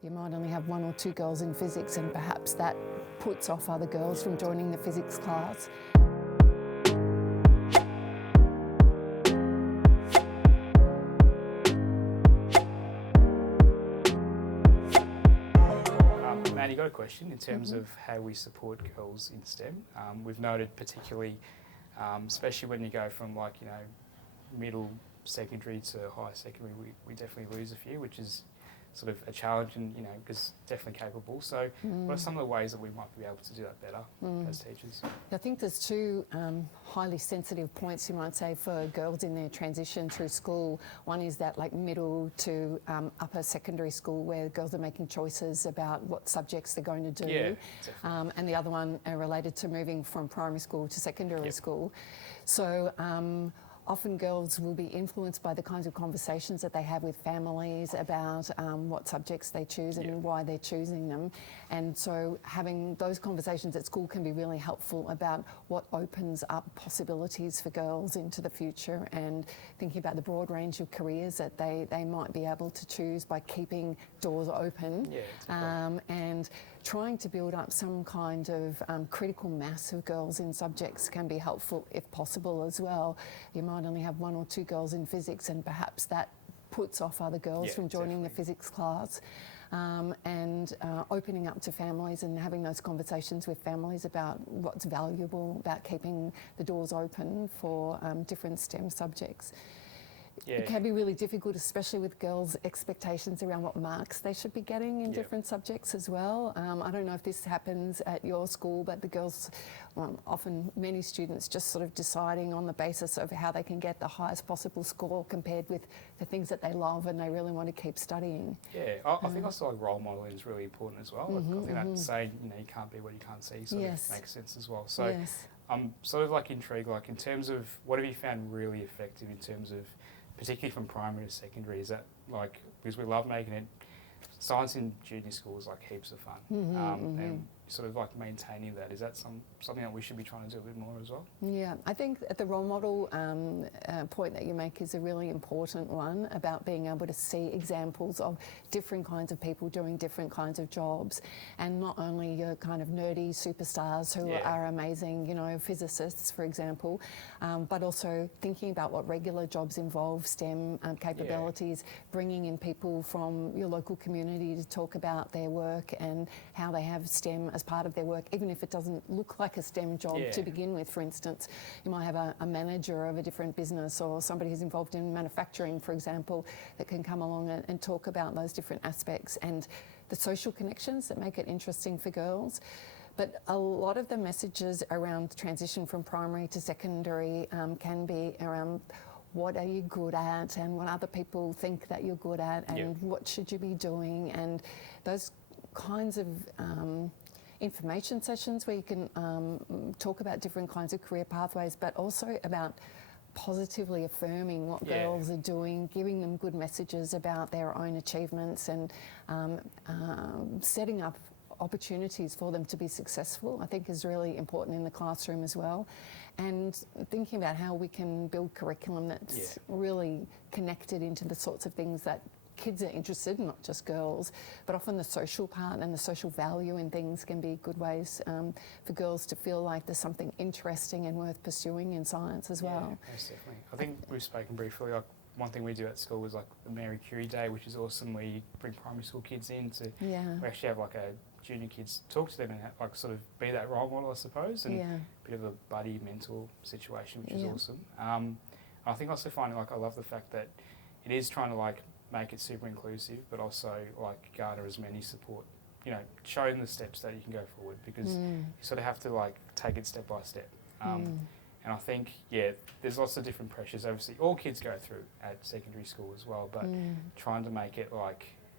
You might only have one or two girls in physics, and perhaps that puts off other girls from joining the physics class. Maddie, got a question in terms of how we support girls in STEM. We've noted particularly, especially when you go from middle secondary to higher secondary, we definitely lose a few, which is sort of a challenge, and because definitely capable. So what are some of the ways that we might be able to do that better as teachers? I think there's two highly sensitive points, you might say, for girls in their transition through school. One is that middle to upper secondary school, where girls are making choices about what subjects they're going to do. Yeah, and the other one related to moving from primary school to secondary school. So often girls will be influenced by the kinds of conversations that they have with families about what subjects they choose and why they're choosing them. And so having those conversations at school can be really helpful about what opens up possibilities for girls into the future, and thinking about the broad range of careers that they might be able to choose by keeping doors open. And trying to build up some kind of critical mass of girls in subjects can be helpful if possible as well. You might only have one or two girls in physics, and perhaps that puts off other girls from joining the physics class. And opening up to families and having those conversations with families about what's valuable about keeping the doors open for different STEM subjects. It can be really difficult, especially with girls' expectations around what marks they should be getting in different subjects as well. I don't know if this happens at your school, but the girls, often many students just sort of deciding on the basis of how they can get the highest possible score compared with the things that they love and they really want to keep studying. I think also role modelling is really important as well. I think that saying, you can't be what you can't see sort of makes sense as well. So I'm sort of intrigued, in terms of what have you found really effective in terms of, particularly from primary to secondary, is that because we love making it, science in junior school is heaps of fun, and sort of maintaining that, is that something that we should be trying to do a bit more as well? Yeah, I think the role model point that you make is a really important one, about being able to see examples of different kinds of people doing different kinds of jobs, and not only your kind of nerdy superstars who are amazing, physicists, for example, but also thinking about what regular jobs involve STEM capabilities, bringing in people from your local community to talk about their work and how they have STEM as part of their work, even if it doesn't look like a STEM job to begin with. For instance, you might have a manager of a different business, or somebody who's involved in manufacturing, for example, that can come along and talk about those different aspects and the social connections that make it interesting for girls. But a lot of the messages around transition from primary to secondary can be around what are you good at, and what other people think that you're good at, and what should you be doing, and those kinds of information sessions where you can talk about different kinds of career pathways, but also about positively affirming what girls are doing, giving them good messages about their own achievements, and setting up opportunities for them to be successful, I think is really important in the classroom as well. And thinking about how we can build curriculum that's really connected into the sorts of things that kids are interested in, not just girls, but often the social part and the social value in things can be good ways for girls to feel like there's something interesting and worth pursuing in science as well. Yeah, most definitely. I think we've spoken briefly, one thing we do at school is the Mary Curie Day, which is awesome, where you bring primary school kids in to we actually have a junior kids talk to them and sort of be that role model, I suppose, and a bit of a buddy mentor situation, which is awesome. I think also finding I love the fact that it is trying to make it super inclusive, but also garner as many support, show them the steps that you can go forward, because you sort of have to take it step by step. And I think, there's lots of different pressures, obviously all kids go through at secondary school as well, but trying to make it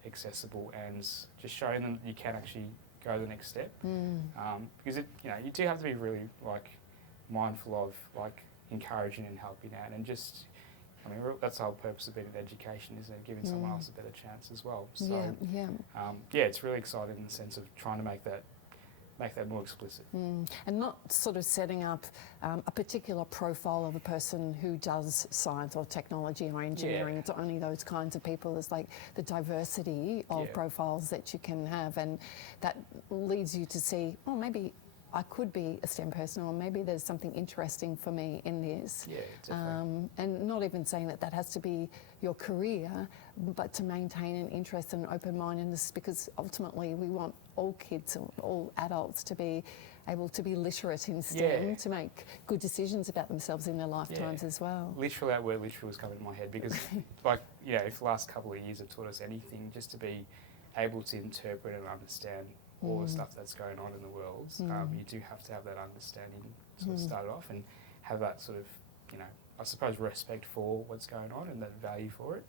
accessible and just showing them that you can actually go the next step. Because you do have to be really mindful of encouraging and helping out, and just, that's the whole purpose of being in education, isn't it? Giving someone else a better chance as well. So, it's really exciting in the sense of trying to make that make that more explicit. And not sort of setting up a particular profile of a person who does science or technology or engineering. It's only those kinds of people. There's like the diversity of profiles that you can have, and that leads you to see, oh, maybe I could be a STEM person, or maybe there's something interesting for me in this. Yeah, definitely. And not even saying that that has to be your career, but to maintain an interest and open-mindedness, because ultimately we want all kids or all adults to be able to be literate in STEM, to make good decisions about themselves in their lifetimes as well. Literal, that word literal was coming in my head, because like, you know, if the last couple of years have taught us anything, just to be able to interpret and understand all the stuff that's going on in the world, you do have to have that understanding sort of started off, and have that sort of, you know, I suppose respect for what's going on and that value for it.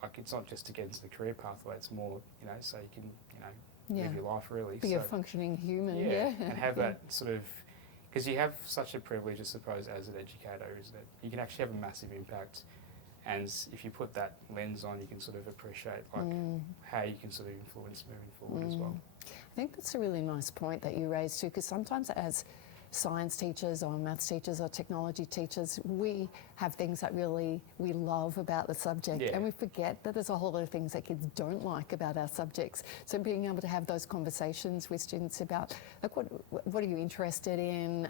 Like, it's not just to get into the career pathway, it's more, you know, so you can, you know, live your life really. Be a functioning human, and have that sort of, because you have such a privilege, I suppose, as an educator, isn't it? You can actually have a massive impact, and if you put that lens on, you can sort of appreciate like how you can sort of influence moving forward as well. I think that's a really nice point that you raised too, because sometimes as science teachers or maths teachers or technology teachers, we have things that really we love about the subject, and we forget that there's a whole lot of things that kids don't like about our subjects. So being able to have those conversations with students about like what are you interested in,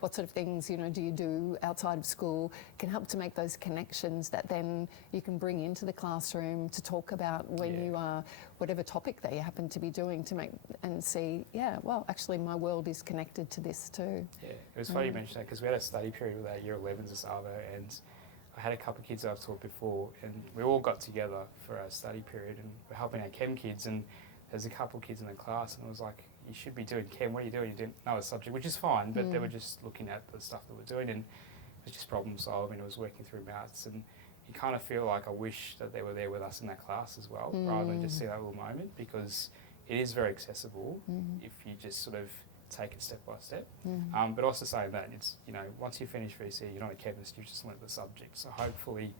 what sort of things, you know, do you do outside of school, can help to make those connections that then you can bring into the classroom to talk about when you are whatever topic that you happen to be doing, to make and see, well, actually my world is connected to this too. Yeah, it was funny you mentioned that, because we had a study period with our year 11s at Savo, and I had a couple of kids that I've taught before, and we all got together for our study period, and we're helping our chem kids, and there's a couple of kids in the class, and it was like, you should be doing chem, what are you doing? You didn't know the subject, which is fine, but they were just looking at the stuff that we're doing, and it was just problem solving, it was working through maths, and you kind of feel like I wish that they were there with us in that class as well, rather than just see that little moment, because it is very accessible if you just sort of take it step by step. But also saying that it's, you know, once you finish VC, you're not a chemist, you just learnt the subject. So hopefully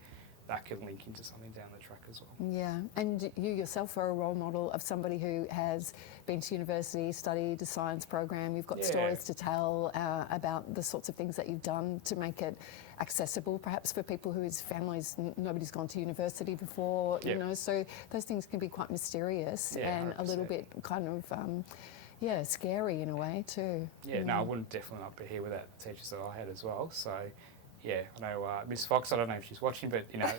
that can link into something down the track as well. Yeah, and you yourself are a role model of somebody who has been to university, studied a science program. You've got stories to tell about the sorts of things that you've done to make it accessible, perhaps for people whose families, nobody's gone to university before, you know, so those things can be quite mysterious and 100%. A little bit kind of, scary in a way too. Yeah, no, I wouldn't definitely not be here without the teachers that I had as well. So, yeah, I know Miss Fox, I don't know if she's watching, but, you know,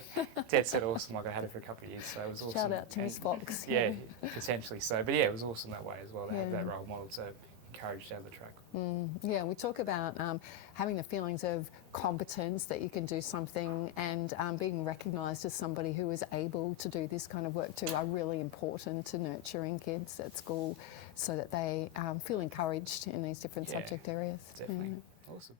Dad said awesome, like I had her for a couple of years, so it was awesome. Shout out to Miss Fox. Yeah, potentially so. But yeah, it was awesome that way as well, to have that role model to encourage down the track. Yeah, we talk about having the feelings of competence, that you can do something, and being recognised as somebody who is able to do this kind of work too are really important to nurturing kids at school, so that they feel encouraged in these different subject areas. Definitely. Awesome.